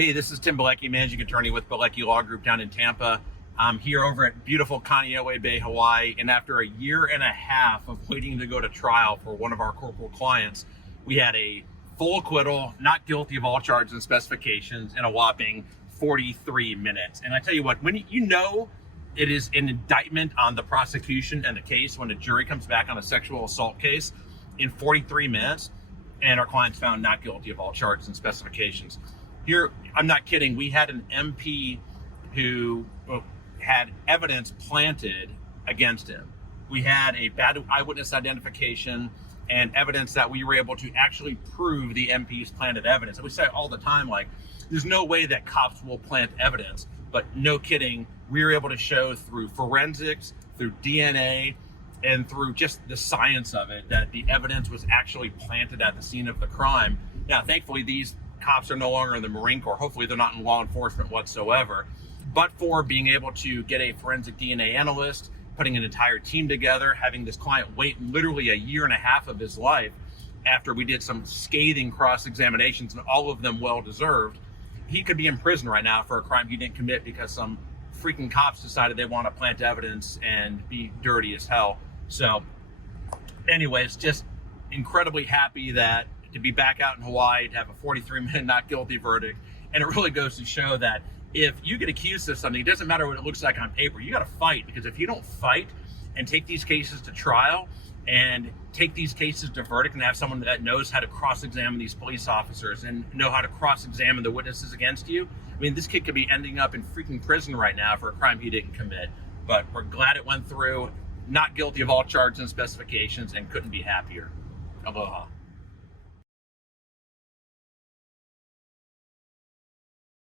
Hey, this is Tim Bilecki, managing attorney with Bilecki Law Group down in Tampa. I'm here over at beautiful Kaneohe Bay, Hawaii, and after a year and a half of waiting to go to trial for one of our corporal clients, we had a full acquittal, not guilty of all charges and specifications, in a whopping 43 minutes. And I tell you what, when you know it is an indictment on the prosecution and the case, when a jury comes back on a sexual assault case in 43 minutes, and our client's found not guilty of all charges and specifications. Here, I'm not kidding, we had an MP who had evidence planted against him. We had a bad eyewitness identification and evidence that we were able to actually prove the MP's planted evidence. And we say all the time, like, there's no way that cops will plant evidence, but no kidding, we were able to show through forensics, through DNA, and through just the science of it, that the evidence was actually planted at the scene of the crime. Now, thankfully, these cops are no longer in the Marine Corps. Hopefully they're not in law enforcement whatsoever. But for being able to get a forensic DNA analyst, putting an entire team together, having this client wait literally a year and a half of his life after we did some scathing cross-examinations, and all of them well-deserved, he could be in prison right now for a crime he didn't commit because some freaking cops decided they want to plant evidence and be dirty as hell. So anyways, just incredibly happy that to be back out in Hawaii, to have a 43-minute not guilty verdict. And it really goes to show that if you get accused of something, it doesn't matter what it looks like on paper. You got to fight, because if you don't fight and take these cases to trial and take these cases to verdict and have someone that knows how to cross-examine these police officers and know how to cross-examine the witnesses against you, I mean, this kid could be ending up in freaking prison right now for a crime he didn't commit. But we're glad it went through, not guilty of all charges and specifications, and couldn't be happier. Aloha.